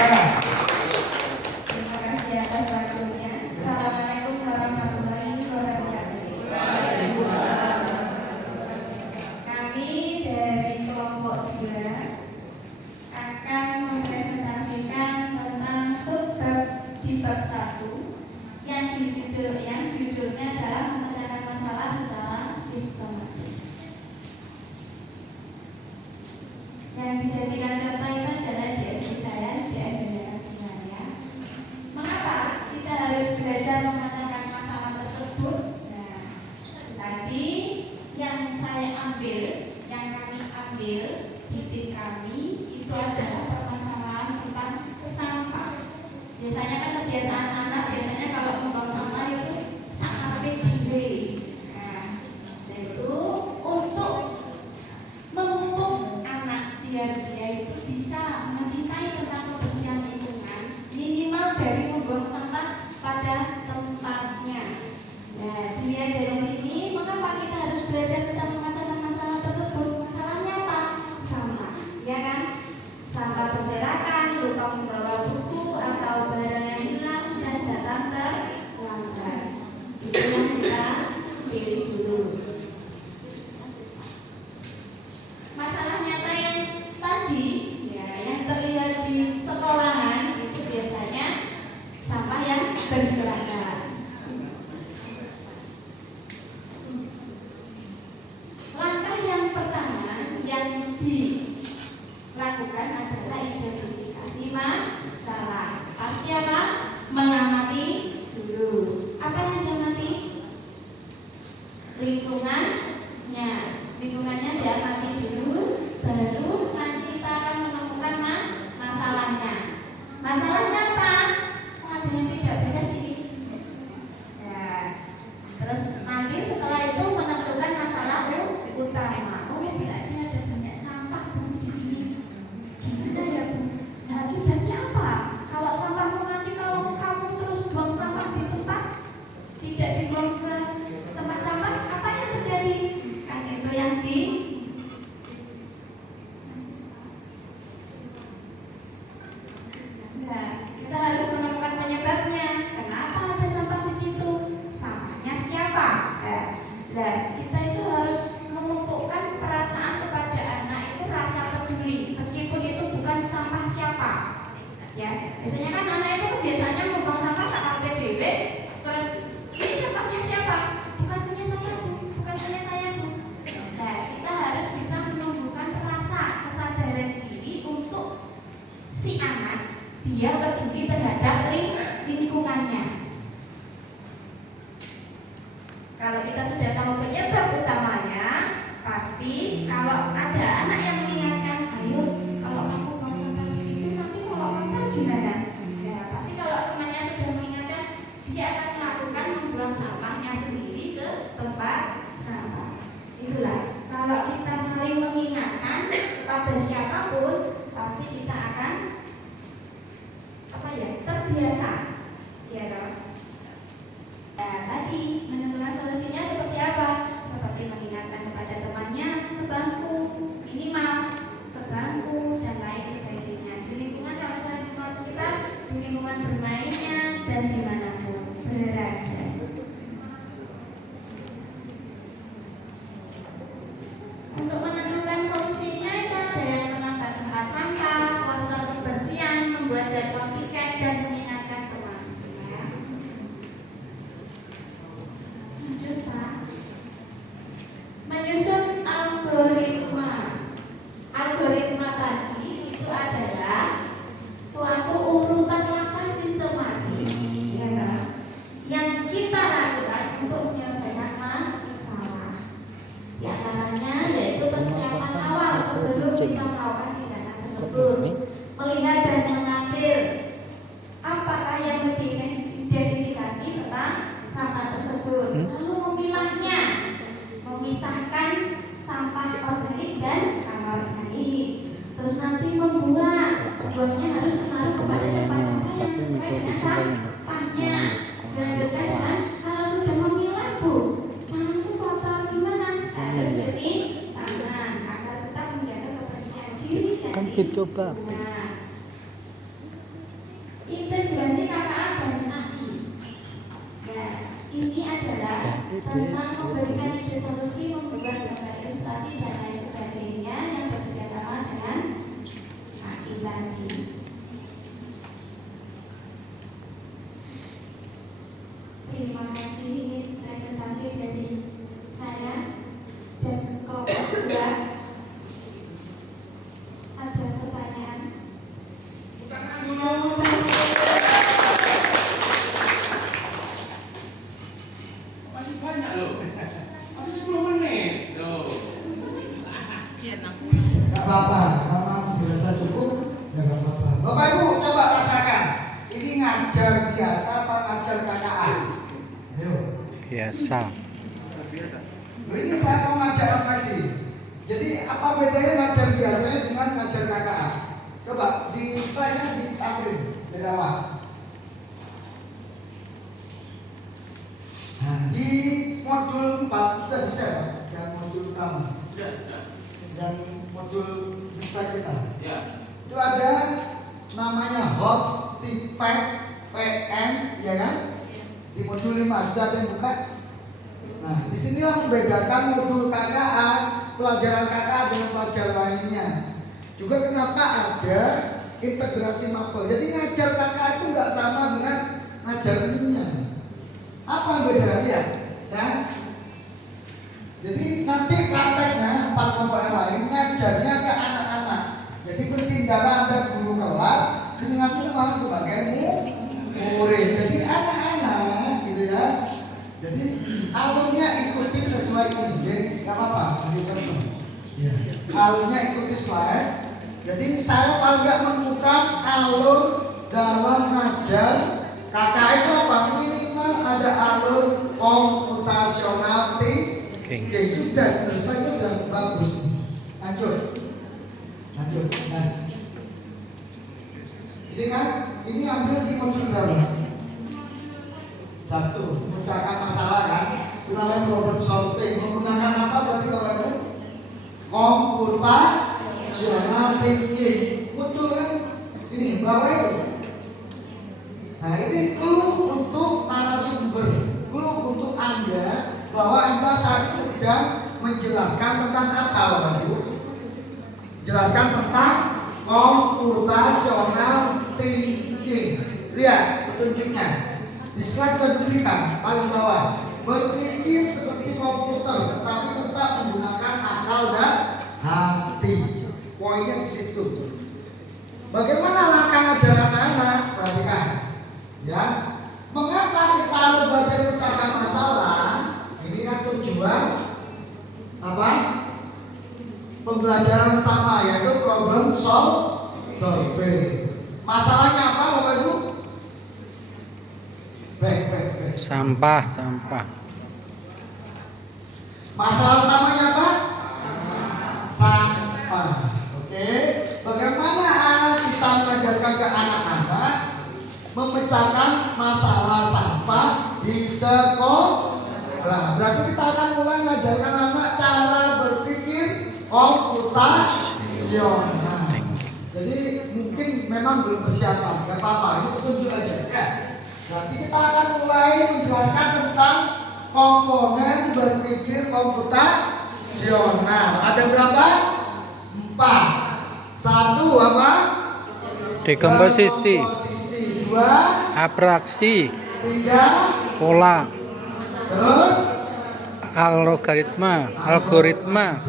Terima kasih atas waktunya. Assalamualaikum warahmatullahi wabarakatuh. Kami dari kelompok 2 akan mempresentasikan tentang subbab di bab 1 yang judulnya adalah memecahkan masalah secara sistematis. Yang dijadikan contoh itu adalah DSD saya, SDN Bendera Bunaya. Mengapa kita harus belajar memecahkan masalah tersebut? Nah, tadi yang kami ambil di tim kami itu adalah permasalahan tentang sampah. Biasanya kan kebiasaan anak kalau membuang sampah itu sampai tinggi. Nah, itu untuk memupuk anak biar dia itu bisa mencintai tentang kebersihan lingkungan, minimal dari membuang sampah pada tempatnya. Nah, dilihat dari sini, mengapa kita harus belajar tentang memecahkan masalah tersebut? Masalahnya apa? Sampah, ya kan? Sampah berserakan, lupa membawa buku atau barang yang hilang dan datang terlambat. Itu yang kita pilih dulu. Masalah nyata yang tadi, ya, yang terlihat di sekolahan itu biasanya sampah yang berserakan. Langkah yang pertama yang dilakukan adalah identifikasi masalah. Pasti apa? Mengamati dulu. Apa yang diamati? Lingkungannya diamati dulu, baru nanti kita akan menemukan masalahnya. Masalahnya apa? Oh, ada yang tidak beres ini. Ya. Terus nanti setelah itu menentukan masalah utama. Oh, berarti ada banyak sampah di sini. Gimana ya, Bu? Nah, akibatnya apa? Kalau sampahmu nanti kalau kamu terus buang sampah di tempat tidak dibuang ke tempat sampah, apa yang terjadi? Kan itu yang Nah, kita harus menemukan penyebabnya. Kenapa ada sampah di situ? Sampahnya siapa? Nah, kita itu harus memupukkan perasaan kepada anak itu rasa peduli, meskipun itu bukan sampah siapa. Ya, biasanya kan anak itu biasanya membuang sampah saat PDW, terus ini sampahnya siapa? Bukan punya saya, Bu. Bukan punya saya, Bu. Nah, kita harus bisa menumbuhkan rasa kesadaran diri untuk si anak dia peduli terhadap lingkungannya. Kalau kita sudah tahu penyebab utamanya, pasti kalau ada anak yang mengingatkan, ayo kalau kamu buang sampah di situ nanti kalau kotor gimana? Ya, pasti kalau temannya sudah mengingatkan, dia akan melakukan membuang sampahnya sendiri ke tempat sampah. Itulah, kalau kita saling mengingatkan pada siapapun, pasti kita akan terbiasa. Ya, toh? Nah, tadi menentukan solusinya seperti apa? Seperti mengingatkan kepada temannya sebangku, minimal sebangku dan lain sebagainya. Di lingkungan, kalau misalnya di lingkungan sekitar, di lingkungan bermainnya dan dimanapun berada. Untuk menentukan solusinya itu ada yang menambah tempat sampah, poster kebersihan, membuat jadwal piket dan mengingatkan teman. Ya. Lanjut, Pak. Menyusun algoritma. Algoritma tadi itu adalah suatu urutan langkah sistematis, ya, yang kita lakukan untuk menyelesaikan masalah. Di antaranya yaitu persiapan awal sebelum kita melakukan tindakan tersebut, melihat dan mengambil apakah yang diidentifikasi tentang sampah tersebut, lalu memilahnya, memisahkan sampah organik dan anorganik, terus nanti buangnya harus menaruh kepada tempat sampah yang sesuai dengan sampahnya. Selanjutnya kalau sudah memilah, Bu, tanganku kotor gimana? Harus cuci tangan agar tetap menjaga kebersihan diri dan lingkungan. tentang memberikan ide solusi, membuat gambar ilustrasi dan lain sebagainya yang bekerjasama dengan AI tadi. Terima kasih, ini presentasi dari saya dan kelompok kedua. Ada pertanyaan? Masih banyak loh. Masih 10 menit. Loh. Gak apa-apa, kalau dirasa cukup, ya gak apa-apa. Bapak Ibu coba rasakan, ini ngajar biasa apa ngajar KKA? Ayo. Biasa. Loh, ini saya mau ngajar refleksi. Jadi apa bedanya ngajar biasanya dengan ngajar KKA? Coba di slide-nya ditampilin dari awal. Nah, di modul 4 sudah di-share, Pak, yang modul utama. Dan modul kita. Ya. Itu ada namanya HOTS, TIPEC, PN, ya kan? Di modul 5 sudah ada yang buka. Nah, di sinilah membedakan modul KKA, pelajaran KKA dengan pelajaran lainnya. Juga kenapa ada integrasi mapel. Jadi ngajar KKA itu nggak sama dengan ngajar umumnya. Apa yang beda? Lihat, ya. Jadi nanti prakteknya 4 kelompok yang lain ngajarnya ke anak-anak. Jadi bertindak ada guru kelas dengan semua sebagai murid. Jadi anak-anak gitu ya. Jadi alurnya ikuti sesuai ini, nggak apa-apa. Ya. Alurnya ikuti slide. Jadi saya paling nggak menemukan alur dalam ngajar KKA itu apa? Minimal ada alur komputasional thinking. Sudah selesai, itu udah bagus. Lanjut. Nice. Ini kan, ini ambil di modul berapa? 1, memecahkan masalah kan. Itu namanya problem solving. Menggunakan apa berarti Bapak Ibu? Komputasional thinking. Betul kan? Ini bawah itu. Nah, ini clue untuk narasumber, clue untuk Anda bahwa Anda saat ini sedang menjelaskan tentang apa, Bapak Ibu? Jelaskan tentang komputasional thinking. Lihat petunjuknya di slide yang diberikan paling bawah. Berpikir seperti komputer, tetapi tetap menggunakan akal dan hati. Poinnya di situ. Bagaimana langkah ajaran anak? Perhatikan, ya. Mengapa kita harus belajar memecahkan masalah? Ini kan tujuan apa? Pembelajaran utama yaitu problem solving. Masalahnya apa, Bapak Ibu? Baik. Sampah. Masalah utamanya apa? Sampah. Oke. Bagaimana kita mengajarkan ke anak-anak memecahkan masalah sampah di sekolah? Berarti kita akan mulai mengajarkan anak cara berpikir komputasional. Jadi mungkin memang belum persiapan, nggak apa-apa, ini petunjuk aja ya. Berarti kita akan mulai menjelaskan tentang komponen berpikir komputasional. Ada berapa? 4. 1 apa? Dekomposisi. 2 Abraksi. 3 Pola. terus Algoritma.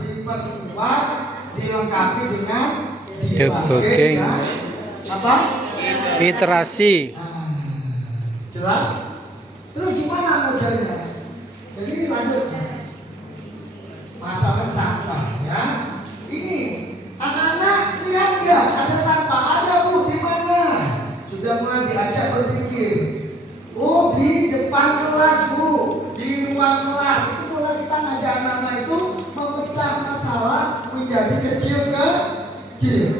diperkuat, dilengkapi dengan Debugging. dan apa? Iterasi. Jelas? Terus gimana modelnya? Jadi lanjut. Masalah sampah ya. Ini anak-anak lihat nggak ada sampah? Ada Bu, di mana? Sudah mulai diajak berpikir. Oh, di depan kelas Bu, di ruang kelas itu mulai kita ngajak anak-anak itu memecah masalah menjadi kecil.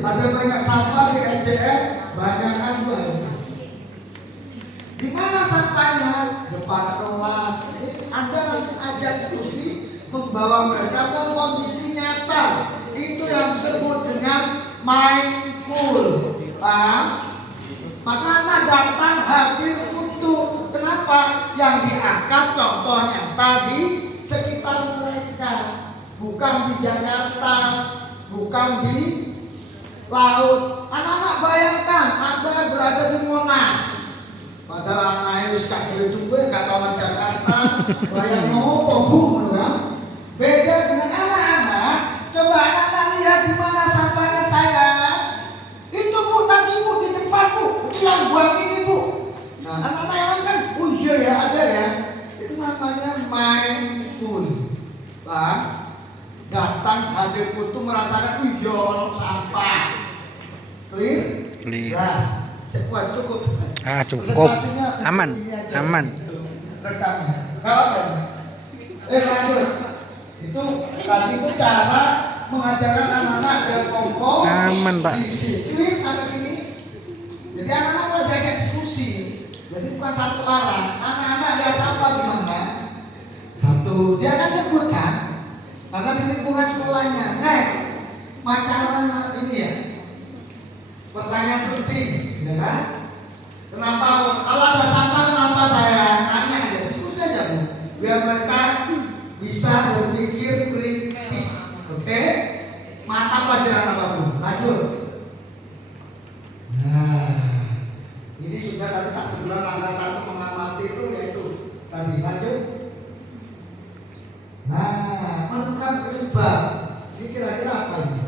Ada banyak sampah di SDN, banyak kan Bu. Di mana sampahnya? Depan kelas. Jadi Anda langsung ajak diskusi, membawa mereka ke kondisi nyata. Itu yang disebut dengan mindful. Paham? Maka anak datang hadir untuk kenapa? apa yang diangkat contohnya tadi sekitar mereka, bukan di Jakarta, bukan di laut. Anak-anak bayangkan Anda berada di Monas, padahal anaknya sekarang itu gak tahu nang Jakarta, bayang ngopo bu, kan? Beda dengan anak-anak. Coba anak-anak lihat di mana sampahnya saya. Itu bu, tadi bu di depanku, itu yang buang ini bu. Nah, anak-anak yang kan, oh iya ya ada ya. Itu namanya mindful, Bang. Datang hadir itu merasakan, oh iya ono sampah. Clear? Clear. Jelas. Cukup, cukup. Cukup. Presentasinya Aman, ini aja. aman. Rekamnya. Kalau apa ya? Lanjut. Itu tadi itu cara mengajarkan anak-anak ke kelompok. Aman, Pak. Clear sampai sini. Jadi anak-anak mau diajak diskusi. Jadi bukan satu arah. Anak-anak lihat sampah di mana? Satu, dia akan nyebut kan? Karena di lingkungan sekolahnya. Next, masalah ini ya. Pertanyaan penting, ya kan? Kenapa? Kalau ada sampah, kenapa saya tanya aja? Diskusi aja bu, biar mereka bisa berpikir kritis. Oke? Mata pelajaran apa bu? Lanjut. Nah, ini sudah tadi tak sebulan langkah satu mengamati itu yaitu tadi. Lanjut. Nah, menemukan penyebab. Ini kira-kira apa ini?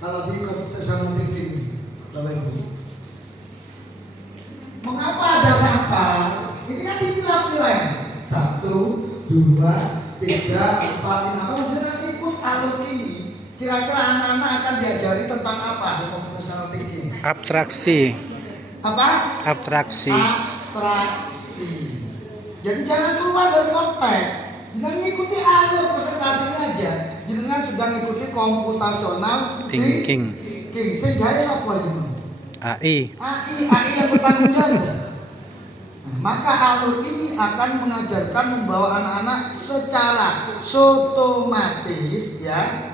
Kalau di komputer sama thinking, Bapak Ibu. Mengapa ada sampah? Ini kan dipilah-pilah. 1, 2, 3, 4, 5. Kalau jangan ikut alur ini, kira-kira anak-anak akan diajari tentang apa di komputer sama thinking? Abstraksi. Apa? Abstraksi. Abstraksi. Jadi jangan keluar dari konteks. Jangan ngikuti alur presentasinya aja. Jangan sudah ngikuti komputasional Thinking. Sehingga apa itu? AI. AI yang bertanggung jawab. Nah, maka alur ini akan mengajarkan membawa anak-anak secara otomatis ya.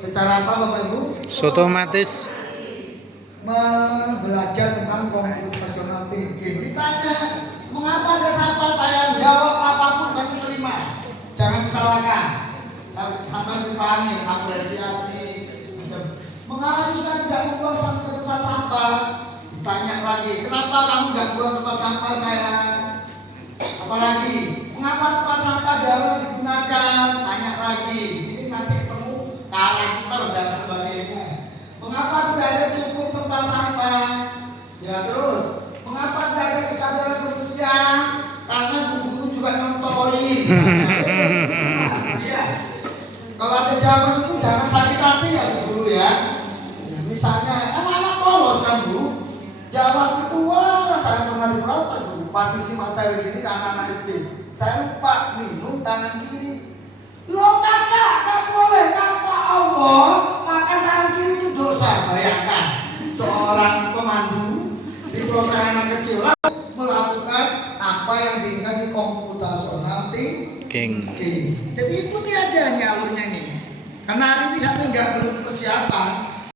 Secara apa Bapak Ibu? Otomatis. Belajar tentang computational thinking. Ditanya, mengapa ada sampah? Saya jawab apapun saya terima. Jangan disalahkan. Apa dipahami, apresiasi. Mengapa sudah tidak membuang sampah ke tempat sampah? Ditanya lagi, kenapa kamu tidak buang tempat sampah saya? Apalagi, mengapa tempat sampah jarang digunakan? Tanya lagi. Ini nanti ketemu karakter dan sebagainya. Mengapa tidak ada cukup tempat sampah? Ya terus, mengapa tidak ada kesadaran kebersihan? Karena bu guru juga nyontoin. Ya. Kalau ada jawaban itu jangan sakit hati ya bu guru ya. Misalnya anak-anak polos kan bu, jawab itu wah saya pernah diprotes bu, pas isi materi gini ke anak-anak SD, saya lupa minum tangan kiri. Lo kakak, gak boleh kata Allah makan tangan kiri itu dosa. Bayangkan seorang pemandu di program anak kecil melakukan apa yang diinginkan di komputasional thinking. Jadi ikuti aja alurnya ini. Karena hari ini saya nggak belum persiapan.